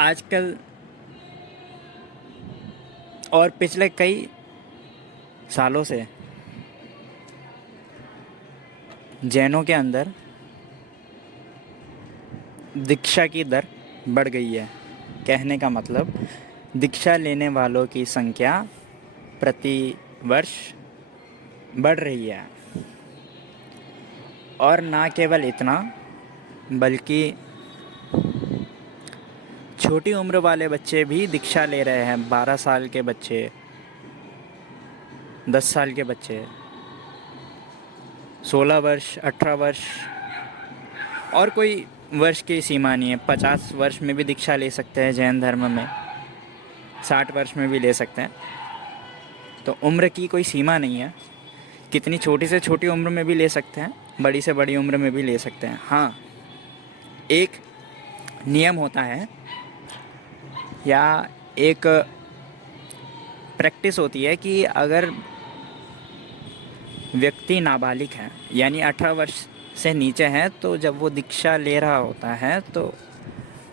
आजकल और पिछले कई सालों से जैनों के अंदर दीक्षा की दर बढ़ गई है। कहने का मतलब दीक्षा लेने वालों की संख्या प्रति वर्ष बढ़ रही है। और ना केवल इतना बल्कि छोटी उम्र वाले बच्चे भी दीक्षा ले रहे हैं। 12 साल के बच्चे, 10 साल के बच्चे, 16 वर्ष, 18 वर्ष, और कोई वर्ष की सीमा नहीं है। 50 वर्ष में भी दीक्षा ले सकते हैं जैन धर्म में, 60 वर्ष में भी ले सकते हैं। तो उम्र की कोई सीमा नहीं है। कितनी छोटी से छोटी उम्र में भी ले सकते हैं, बड़ी से बड़ी उम्र में भी ले सकते हैं। हाँ, एक नियम होता है या एक प्रैक्टिस होती है कि अगर व्यक्ति नाबालिग है यानी 18 वर्ष से नीचे है, तो जब वो दीक्षा ले रहा होता है तो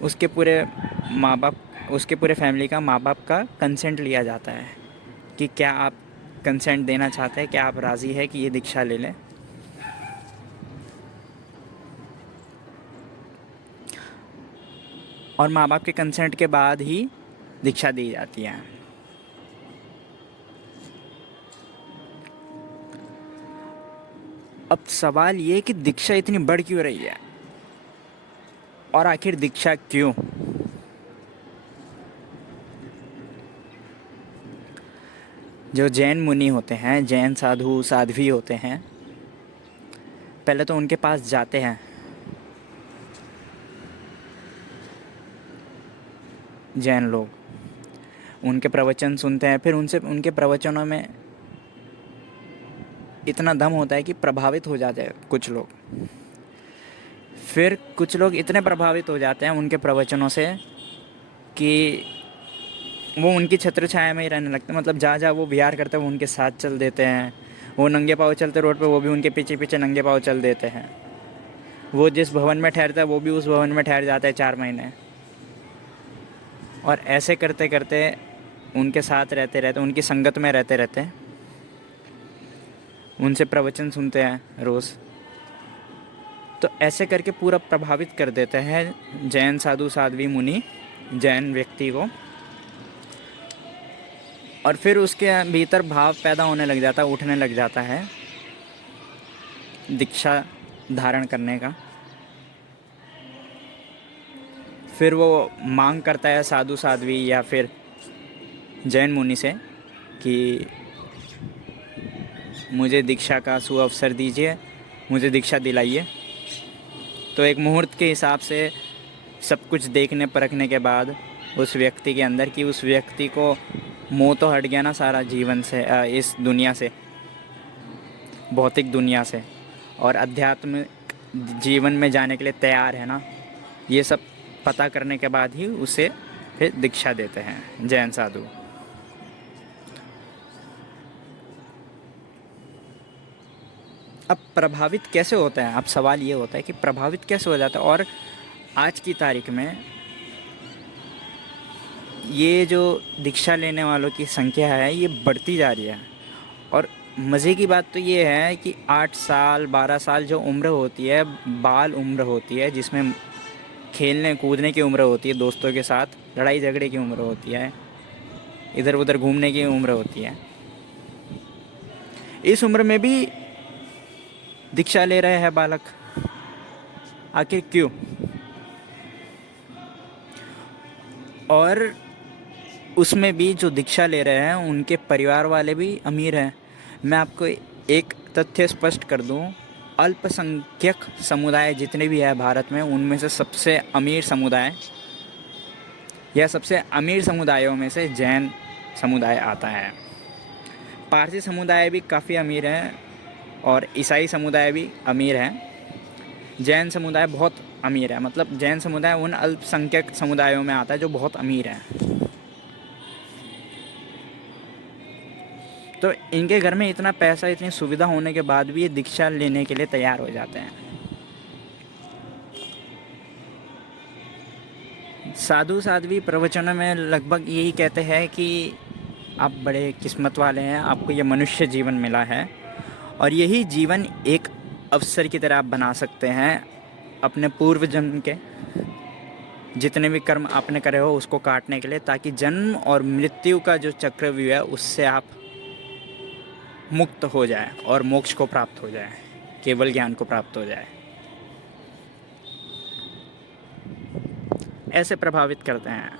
उसके पूरे माँ बाप, उसके पूरे फैमिली का, माँ बाप का कंसेंट लिया जाता है कि क्या आप कंसेंट देना चाहते हैं, क्या आप राज़ी है कि ये दीक्षा ले लें। और माँ बाप के कंसेंट के बाद ही दीक्षा दी जाती है। अब सवाल ये कि दीक्षा इतनी बढ़ क्यों रही है और आखिर दीक्षा क्यों? जो जैन मुनि होते हैं, जैन साधु साध्वी होते हैं, पहले तो उनके पास जाते हैं, जैन लोग उनके प्रवचन सुनते हैं। फिर उनसे, उनके प्रवचनों में इतना दम होता है कि प्रभावित हो जाते हैं कुछ लोग। फिर कुछ लोग इतने प्रभावित हो जाते हैं उनके प्रवचनों से कि वो उनकी छत्र छाया में ही रहने लगते हैं। मतलब जहाँ जहाँ वो विहार करते हैं वो उनके साथ चल देते हैं। वो नंगे पाँव चलते रोड पे, वो भी उनके पीछे पीछे नंगे पाँव चल देते हैं। वो जिस भवन में ठहरता है वो भी उस भवन में ठहर जाता है 4 महीने। और ऐसे करते करते उनके साथ रहते रहते, उनकी संगत में रहते रहते, उनसे प्रवचन सुनते हैं रोज़। तो ऐसे करके पूरा प्रभावित कर देते हैं जैन साधु साध्वी मुनि जैन व्यक्ति को। और फिर उसके भीतर भाव पैदा होने लग जाता है, उठने लग जाता है दीक्षा धारण करने का। फिर वो मांग करता है साधु साध्वी या फिर जैन मुनि से कि मुझे दीक्षा का सुअवसर दीजिए, मुझे दीक्षा दिलाइए। तो एक मुहूर्त के हिसाब से सब कुछ देखने परखने के बाद उस व्यक्ति के अंदर, कि उस व्यक्ति को मोह तो हट गया ना सारा जीवन से, इस दुनिया से, भौतिक दुनिया से, और अध्यात्म जीवन में जाने के लिए तैयार है ना, ये सब पता करने के बाद ही उसे फिर दीक्षा देते हैं जैन साधु। अब प्रभावित कैसे होता है? अब सवाल ये होता है कि प्रभावित कैसे हो जाता है। और आज की तारीख में ये जो दीक्षा लेने वालों की संख्या है ये बढ़ती जा रही है। और मज़े की बात तो ये है कि 8 साल 12 साल जो उम्र होती है, बाल उम्र होती है, जिसमें खेलने कूदने की उम्र होती है, दोस्तों के साथ लड़ाई झगड़े की उम्र होती है, इधर उधर घूमने की उम्र होती है, इस उम्र में भी दीक्षा ले रहे हैं बालक। आखिर क्यों? और उसमें भी जो दीक्षा ले रहे हैं उनके परिवार वाले भी अमीर हैं। मैं आपको एक तथ्य स्पष्ट कर दूं, अल्पसंख्यक समुदाय जितने भी है भारत में, उनमें से सबसे अमीर समुदाय या सबसे अमीर समुदायों में से जैन समुदाय आता है। पारसी समुदाय भी काफ़ी अमीर है और ईसाई समुदाय भी अमीर है। जैन समुदाय बहुत अमीर है। मतलब जैन समुदाय उन अल्पसंख्यक समुदायों में आता है जो बहुत अमीर है। तो इनके घर में इतना पैसा, इतनी सुविधा होने के बाद भी ये दीक्षा लेने के लिए तैयार हो जाते हैं। साधु साध्वी प्रवचनों में लगभग यही कहते हैं कि आप बड़े किस्मत वाले हैं, आपको ये मनुष्य जीवन मिला है और यही जीवन एक अवसर की तरह आप बना सकते हैं अपने पूर्व जन्म के जितने भी कर्म आपने करे हो उसको काटने के लिए, ताकि जन्म और मृत्यु का जो चक्रव्यूह है उससे आप मुक्त हो जाए और मोक्ष को प्राप्त हो जाए, केवल ज्ञान को प्राप्त हो जाए। ऐसे प्रभावित करते हैं।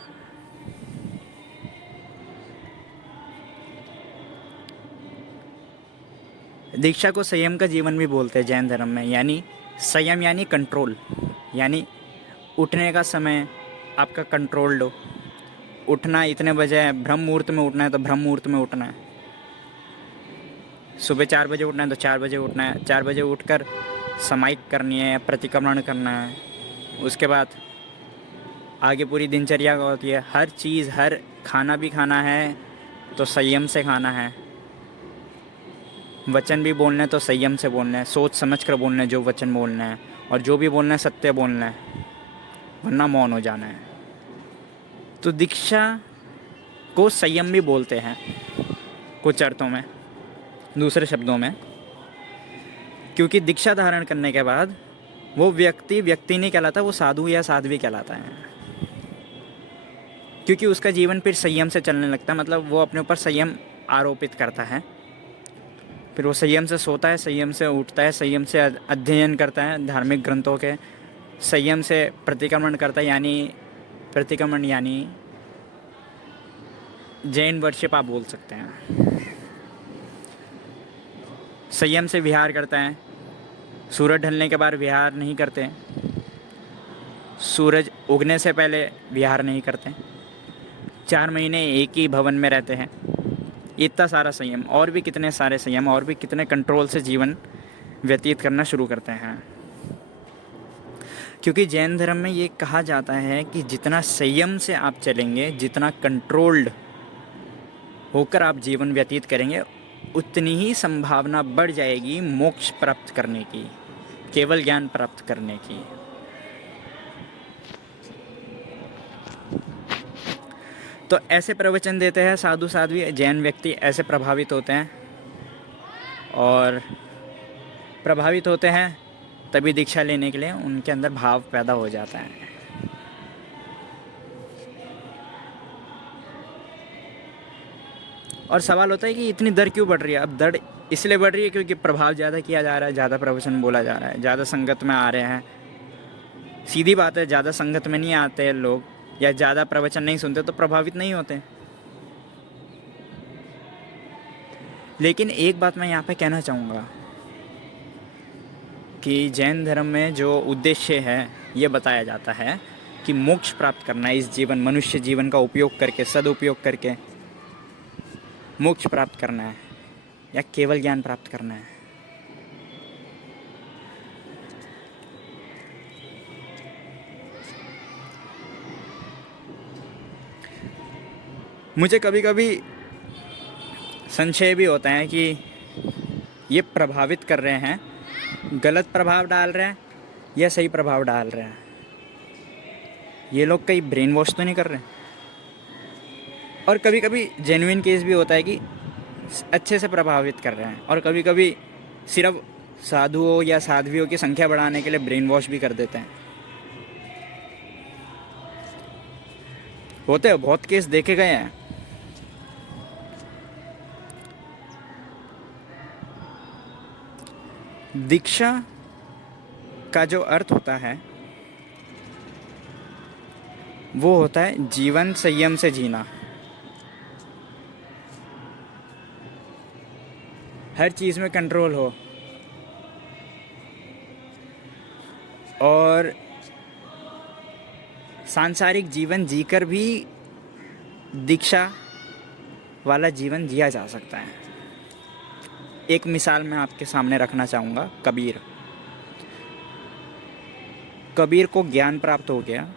दीक्षा को संयम का जीवन भी बोलते हैं जैन धर्म में, यानी संयम यानी कंट्रोल, यानी उठने का समय आपका कंट्रोल्ड हो। उठना इतने बजे है, ब्रह्म मुहूर्त में उठना है तो ब्रह्म मुहूर्त में उठना है। सुबह 4 बजे उठना है तो 4 बजे उठना है। 4 बजे उठकर समाहिक करनी है, प्रतिक्रमण करना है। उसके बाद आगे पूरी दिनचर्या होती है। हर चीज़, हर खाना भी खाना है तो संयम से खाना है। वचन भी बोलना है तो संयम से बोलना है, सोच समझ कर बोलना है जो वचन बोलना है, और जो भी बोलना है सत्य बोलना है, वरना मौन हो जाना है। तो दीक्षा को संयम भी बोलते हैं कुछ अर्थों में, दूसरे शब्दों में, क्योंकि दीक्षा धारण करने के बाद वो व्यक्ति नहीं कहलाता, वो साधु या साध्वी कहलाता है। क्योंकि उसका जीवन फिर संयम से चलने लगता है, मतलब वो अपने ऊपर संयम आरोपित करता है। फिर वो संयम से सोता है, संयम से उठता है, संयम से अध्ययन करता है धार्मिक ग्रंथों के, संयम से प्रतिक्रमण करता है, यानी प्रतिक्रमण यानी जैन वर्शिप आप बोल सकते हैं। संयम से विहार करता है। सूरज ढलने के बाद विहार नहीं करते, सूरज उगने से पहले विहार नहीं करते। 4 महीने एक ही भवन में रहते हैं। इतना सारा संयम, और भी कितने सारे संयम, और भी कितने कंट्रोल से जीवन व्यतीत करना शुरू करते हैं। क्योंकि जैन धर्म में ये कहा जाता है कि जितना संयम से आप चलेंगे, जितना कंट्रोल्ड होकर आप जीवन व्यतीत करेंगे, उतनी ही संभावना बढ़ जाएगी मोक्ष प्राप्त करने की, केवल ज्ञान प्राप्त करने की। तो ऐसे प्रवचन देते हैं साधु साध्वी, जैन व्यक्ति ऐसे प्रभावित होते हैं, और प्रभावित होते हैं तभी दीक्षा लेने के लिए उनके अंदर भाव पैदा हो जाता है। और सवाल होता है कि इतनी दर क्यों बढ़ रही है? अब दर इसलिए बढ़ रही है क्योंकि प्रभाव ज़्यादा किया जा रहा है, ज़्यादा प्रवचन बोला जा रहा है, ज़्यादा संगत में आ रहे हैं। सीधी बात है, ज़्यादा संगत में नहीं आते लोग या ज़्यादा प्रवचन नहीं सुनते तो प्रभावित नहीं होते। लेकिन एक बात मैं यहाँ पे कहना चाहूँगा कि जैन धर्म में जो उद्देश्य है ये बताया जाता है कि मोक्ष प्राप्त करना है, इस जीवन, मनुष्य जीवन का उपयोग करके, सदुपयोग करके मोक्ष प्राप्त करना है या केवल ज्ञान प्राप्त करना है। मुझे कभी कभी संशय भी होता है कि ये प्रभावित कर रहे हैं, गलत प्रभाव डाल रहे हैं या सही प्रभाव डाल रहे हैं। ये लोग कहीं ब्रेन वॉश तो नहीं कर रहे हैं? और कभी कभी जेन्युइन केस भी होता है कि अच्छे से प्रभावित कर रहे हैं, और कभी कभी सिर्फ साधुओं या साध्वियों की संख्या बढ़ाने के लिए ब्रेन वॉश भी कर देते हैं। होते हैं, बहुत केस देखे गए हैं। दीक्षा का जो अर्थ होता है वो होता है जीवन संयम से जीना। हर चीज़ में कंट्रोल हो, और सांसारिक जीवन जीकर भी दीक्षा वाला जीवन जिया जा सकता है। एक मिसाल मैं आपके सामने रखना चाहूँगा। कबीर को ज्ञान प्राप्त हो गया,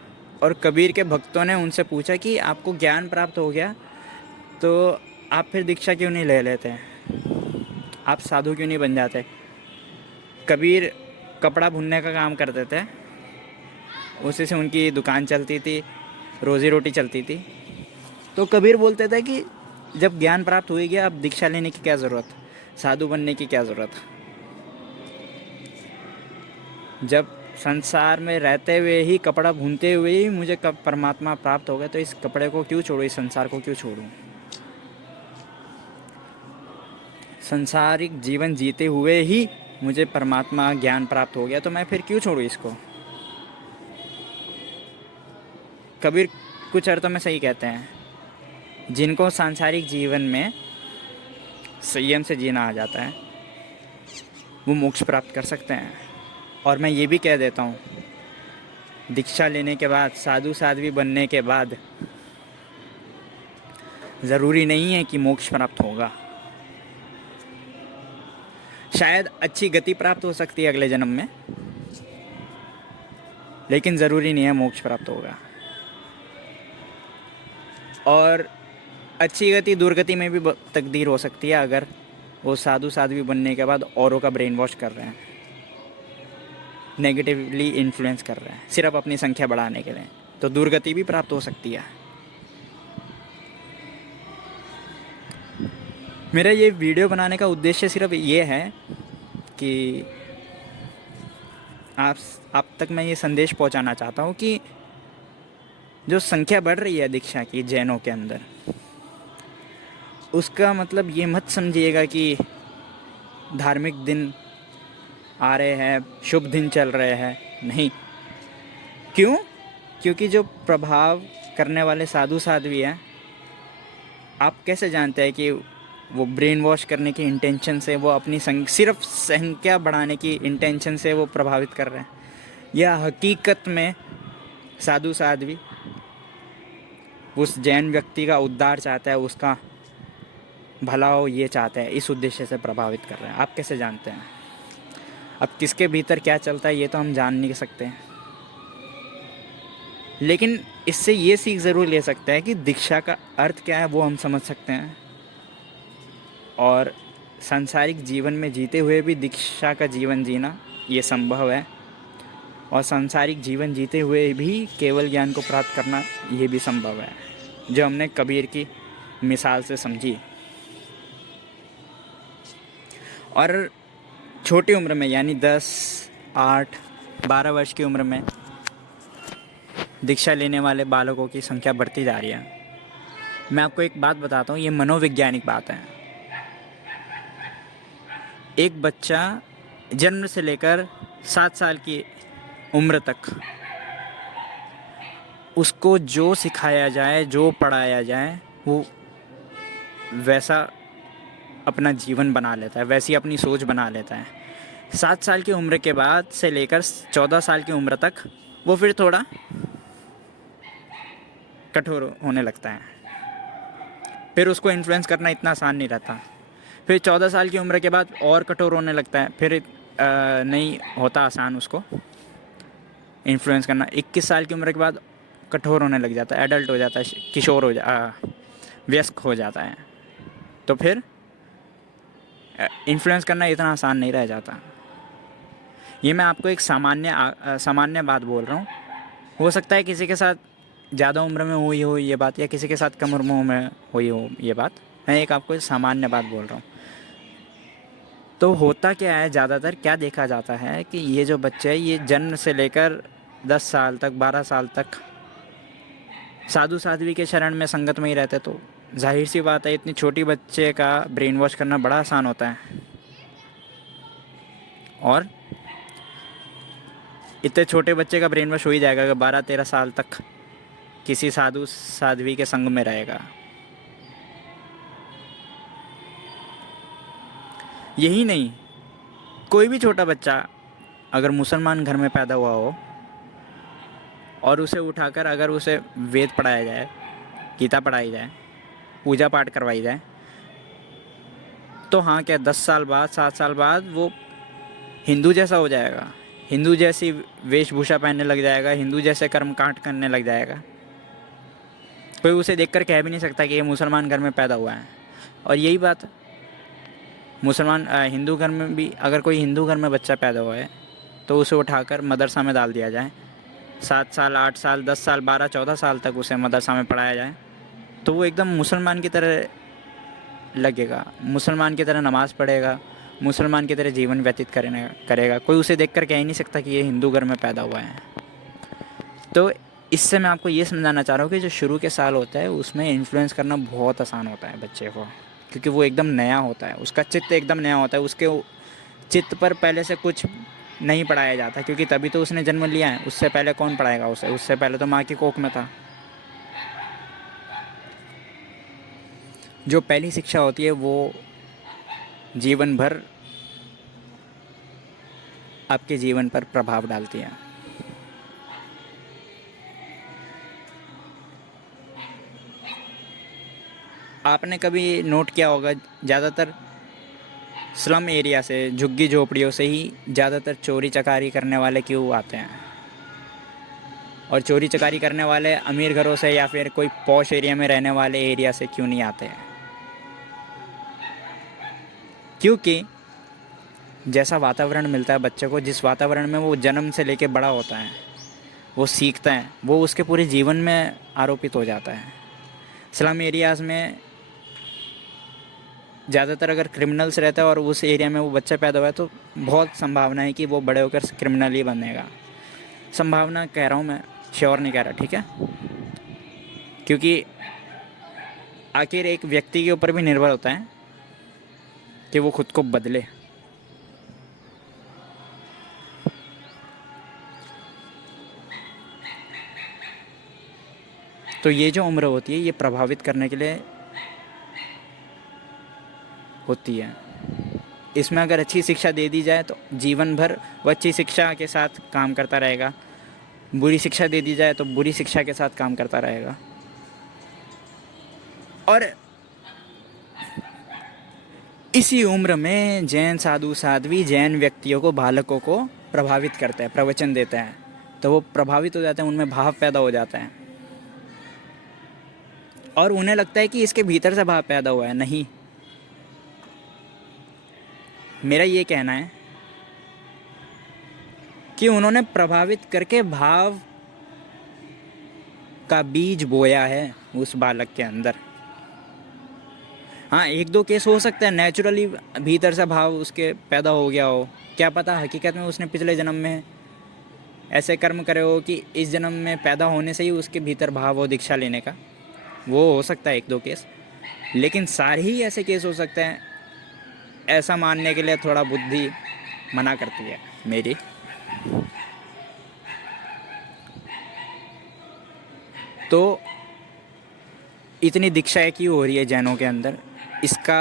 और कबीर के भक्तों ने उनसे पूछा कि आपको ज्ञान प्राप्त हो गया तो आप फिर दीक्षा क्यों नहीं ले लेते, आप साधु क्यों नहीं बन जाते? कबीर कपड़ा बुनने का काम करते थे, उसी से उनकी दुकान चलती थी, रोज़ी रोटी चलती थी। तो कबीर बोलते थे कि जब ज्ञान प्राप्त हो ही गया, अब दीक्षा लेने की क्या ज़रूरत, साधु बनने की क्या ज़रूरत। जब संसार में रहते हुए ही, कपड़ा भूनते हुए ही मुझे कब परमात्मा प्राप्त हो गया, तो इस कपड़े को क्यों छोड़ूं, इस संसार को क्यों छोड़ूं। संसारिक जीवन जीते हुए ही मुझे परमात्मा ज्ञान प्राप्त हो गया, तो मैं फिर क्यों छोड़ूं इसको। कबीर कुछ अर्थों में सही कहते हैं, जिनको सांसारिक जीवन में संयम से जीना आ जाता है वो मोक्ष प्राप्त कर सकते हैं। और मैं ये भी कह देता हूँ, दीक्षा लेने के बाद, साधु साध्वी बनने के बाद ज़रूरी नहीं है कि मोक्ष प्राप्त होगा। शायद अच्छी गति प्राप्त हो सकती है अगले जन्म में, लेकिन ज़रूरी नहीं है मोक्ष प्राप्त होगा। और अच्छी गति दुर्गति में भी तकदीर हो सकती है, अगर वो साधु साध्वी बनने के बाद औरों का ब्रेन वॉश कर रहे हैं, नेगेटिवली इन्फ्लुएंस कर रहे हैं सिर्फ अपनी संख्या बढ़ाने के लिए, तो दुर्गति भी प्राप्त हो सकती है। मेरा ये वीडियो बनाने का उद्देश्य सिर्फ ये है कि आप तक मैं ये संदेश पहुंचाना चाहता हूँ कि जो संख्या बढ़ रही है दीक्षा की जैनों के अंदर, उसका मतलब ये मत समझिएगा कि धार्मिक दिन आ रहे हैं, शुभ दिन चल रहे हैं, नहीं। क्यों? क्योंकि जो प्रभाव करने वाले साधु साध्वी हैं, आप कैसे जानते हैं कि वो ब्रेन वॉश करने की इंटेंशन से, वो अपनी सिर्फ संख्या बढ़ाने की इंटेंशन से वो प्रभावित कर रहे हैं, या हकीकत में साधु साध्वी उस जैन व्यक्ति का उद्धार चाहता है, उसका भला हो ये चाहते हैं, इस उद्देश्य से प्रभावित कर रहे हैं। आप कैसे जानते हैं? अब किसके भीतर क्या चलता है ये तो हम जान नहीं सकते हैं, लेकिन इससे ये सीख ज़रूर ले सकते हैं कि दीक्षा का अर्थ क्या है वो हम समझ सकते हैं। और सांसारिक जीवन में जीते हुए भी दीक्षा का जीवन जीना ये संभव है, और सांसारिक जीवन जीते हुए भी केवल ज्ञान को प्राप्त करना ये भी संभव है, जो हमने कबीर की मिसाल से समझी। और छोटी उम्र में, यानी 10, 8, 12 वर्ष की उम्र में दीक्षा लेने वाले बालकों की संख्या बढ़ती जा रही है। मैं आपको एक बात बताता हूँ, ये मनोवैज्ञानिक बात है। एक बच्चा जन्म से लेकर 7 साल की उम्र तक उसको जो सिखाया जाए, जो पढ़ाया जाए, वो वैसा अपना जीवन बना लेता है, वैसी अपनी सोच बना लेता है। 7 साल की उम्र के बाद से लेकर 14 साल की उम्र तक वो फिर थोड़ा कठोर होने लगता है, फिर उसको इन्फ्लुएंस करना इतना आसान नहीं रहता। फिर 14 साल की उम्र के बाद और कठोर होने लगता है, फिर नहीं होता आसान उसको इन्फ्लुएंस करना। 21 साल की उम्र के बाद कठोर होने लग जाता है, एडल्ट हो जाता है, किशोर वयस्क हो जाता है, तो फिर इन्फ्लुएंस करना इतना आसान नहीं रह जाता। ये मैं आपको एक सामान्य बात बोल रहा हूँ। हो सकता है किसी के साथ ज़्यादा उम्र में हुई हो ये बात, या किसी के साथ कम उम्र में हुई हो ये बात। मैं एक आपको सामान्य बात बोल रहा हूँ। तो होता क्या है, ज़्यादातर क्या देखा जाता है कि ये जो बच्चे हैं, ये जन्म से लेकर 10 साल तक, 12 साल तक साधु साध्वी के शरण में संगत में ही रहते, तो जाहिर सी बात है इतनी छोटी बच्चे का ब्रेन वॉश करना बड़ा आसान होता है। और इतने छोटे बच्चे का ब्रेन वॉश हो ही जाएगा अगर 12-13 साल तक किसी साधु साध्वी के संग में रहेगा। यही नहीं, कोई भी छोटा बच्चा अगर मुसलमान घर में पैदा हुआ हो और उसे उठाकर अगर उसे वेद पढ़ाया जाए, गीता पढ़ाई जाए, पूजा पाठ करवाई जाए, तो हाँ, क्या 10 साल बाद, 7 साल बाद वो हिंदू जैसा हो जाएगा, हिंदू जैसी वेशभूषा पहनने लग जाएगा, हिंदू जैसे कर्मकांड करने लग जाएगा। कोई उसे देखकर कह भी नहीं सकता कि ये मुसलमान घर में पैदा हुआ है। और यही बात हिंदू घर में भी, अगर कोई हिंदू घर में बच्चा पैदा हुआ है तो उसे उठाकर मदरसा में डाल दिया जाए, 7 साल, 8 साल, 10 साल, 12, 14 साल तक उसे मदरसा में पढ़ाया जाए तो वो एकदम मुसलमान की तरह लगेगा, मुसलमान की तरह नमाज़ पढ़ेगा, मुसलमान की तरह जीवन व्यतीत करेगा। कोई उसे देखकर कह ही नहीं सकता कि ये हिंदू घर में पैदा हुआ है। तो इससे मैं आपको ये समझाना चाह रहा हूँ कि जो शुरू के साल होता है उसमें इन्फ्लुएंस करना बहुत आसान होता है बच्चे को, क्योंकि वो एकदम नया होता है, उसका चित्त एकदम नया होता है, उसके चित्त पर पहले से कुछ नहीं पढ़ाया जाता, क्योंकि तभी तो उसने जन्म लिया है। उससे पहले कौन पढ़ाएगा उसे? उससे पहले तो माँ की कोख में था। जो पहली शिक्षा होती है वो जीवन भर आपके जीवन पर प्रभाव डालती है। आपने कभी नोट किया होगा, ज़्यादातर स्लम एरिया से, झुग्गी झोपड़ियों से ही ज़्यादातर चोरी चकारी करने वाले क्यों आते हैं? और चोरी चकारी करने वाले अमीर घरों से या फिर कोई पॉश एरिया में रहने वाले एरिया से क्यों नहीं आते हैं? क्योंकि जैसा वातावरण मिलता है बच्चे को, जिस वातावरण में वो जन्म से लेके बड़ा होता है, वो सीखता है, वो उसके पूरे जीवन में आरोपित हो जाता है। स्लम एरियाज़ में ज़्यादातर अगर क्रिमिनल्स रहता है और उस एरिया में वो बच्चा पैदा हुआ है तो बहुत संभावना है कि वो बड़े होकर क्रिमिनल ही बनेगा। संभावना कह रहा हूँ मैं, श्योर नहीं कह रहा, ठीक है? क्योंकि आखिर एक व्यक्ति के ऊपर भी निर्भर होता है कि वो खुद को बदले। तो ये जो उम्र होती है ये प्रभावित करने के लिए होती है। इसमें अगर अच्छी शिक्षा दे दी जाए तो जीवन भर वो अच्छी शिक्षा के साथ काम करता रहेगा, बुरी शिक्षा दे दी जाए तो बुरी शिक्षा के साथ काम करता रहेगा। और इसी उम्र में जैन साधु साध्वी जैन व्यक्तियों को, बालकों को प्रभावित करते हैं, प्रवचन देते हैं, तो वो प्रभावित हो जाते हैं, उनमें भाव पैदा हो जाता है और उन्हें लगता है कि इसके भीतर से भाव पैदा हुआ है। नहीं, मेरा ये कहना है कि उन्होंने प्रभावित करके भाव का बीज बोया है उस बालक के अंदर। हाँ, एक दो केस हो सकता है नेचुरली भीतर से भाव उसके पैदा हो गया हो, क्या पता हकीकत में उसने पिछले जन्म में ऐसे कर्म करे हो कि इस जन्म में पैदा होने से ही उसके भीतर भाव हो दीक्षा लेने का, वो हो सकता है एक दो केस। लेकिन सारे ही ऐसे केस हो सकते हैं, ऐसा मानने के लिए थोड़ा बुद्धि मना करती है मेरी। तो इतनी दीक्षाएं क्यों हो रही है जैनों के अंदर? इसका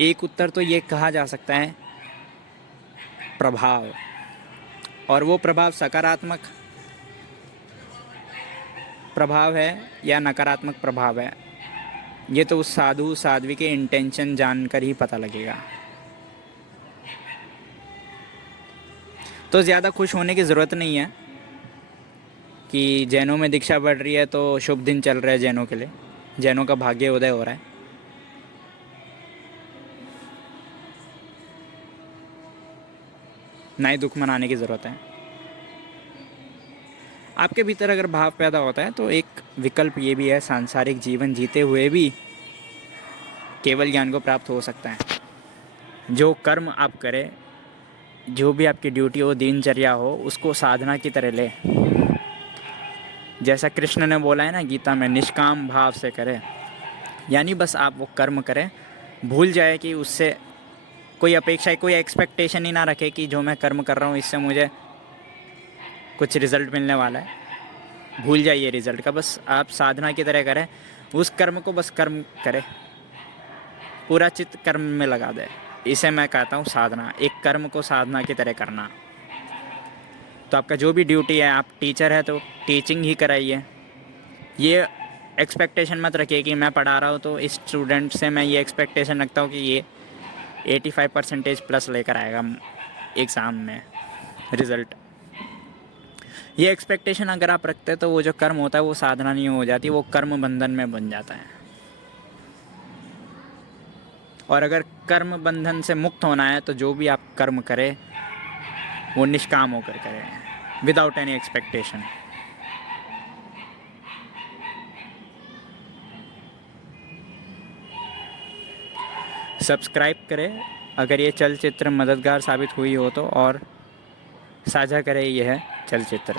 एक उत्तर तो ये कहा जा सकता है प्रभाव, और वो प्रभाव सकारात्मक प्रभाव है या नकारात्मक प्रभाव है, ये तो उस साधु साध्वी के इंटेंशन जानकर ही पता लगेगा। तो ज़्यादा खुश होने की ज़रूरत नहीं है कि जैनों में दीक्षा बढ़ रही है तो शुभ दिन चल रहा है जैनों के लिए, जैनों का भाग्य उदय हो रहा है। ना ही दुख मनाने की ज़रूरत है। आपके भीतर अगर भाव पैदा होता है तो एक विकल्प ये भी है, सांसारिक जीवन जीते हुए भी केवल ज्ञान को प्राप्त हो सकता है। जो कर्म आप करें, जो भी आपकी ड्यूटी हो, दिनचर्या हो, उसको साधना की तरह ले। जैसा कृष्ण ने बोला है ना गीता में, निष्काम भाव से करें, यानी बस आप वो कर्म करें, भूल जाए कि उससे कोई अपेक्षा, कोई एक्सपेक्टेशन ही ना रखे कि जो मैं कर्म कर रहा हूँ इससे मुझे कुछ रिज़ल्ट मिलने वाला है। भूल जाइए रिज़ल्ट का, बस आप साधना की तरह करें उस कर्म को, बस कर्म करें, पूरा चित्त कर्म में लगा दे। इसे मैं कहता हूँ साधना, एक कर्म को साधना की तरह करना। तो आपका जो भी ड्यूटी है, आप टीचर है तो टीचिंग ही कराइए। ये एक्सपेक्टेशन मत रखिए कि मैं पढ़ा रहा हूँ तो इस स्टूडेंट से मैं ये एक्सपेक्टेशन रखता हूँ कि ये 85% प्लस लेकर आएगा एग्ज़ाम में रिज़ल्ट। ये एक्सपेक्टेशन अगर आप रखते हैं तो वो जो कर्म होता है वो साधना नहीं हो जाती, वो कर्म बंधन में बन जाता है। और अगर कर्म बंधन से मुक्त होना है तो जो भी आप कर्म करें वो निष्काम होकर करें। Without any expectation. सब्सक्राइब करें अगर ये चलचित्र मददगार साबित हुई हो तो, और साझा करें यह चलचित्र।